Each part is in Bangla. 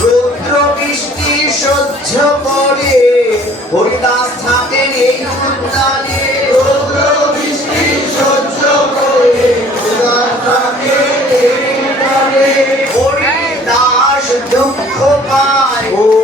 রুদ্র বৃষ্টি সহ্য করে। হরিদাস থাকেন এই উদ্যানে, রুদ্র বৃষ্টি সহ্য করে। হরিদাস দুঃখ পায়।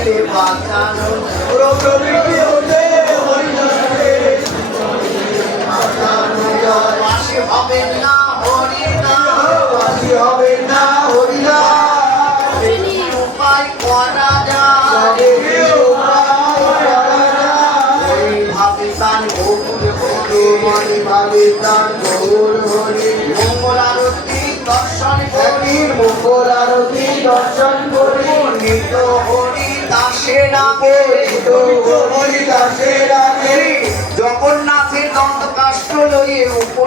করিলে বাঁচানো বৃষ্টি হতে পাশে হবেন না হরিদাস উপায় করা যায় ভাবিতান গৌর হরি মঙ্গল আরতি দাসের জগন্নাথের দন্ত কাষ্ট লইয়ে উপ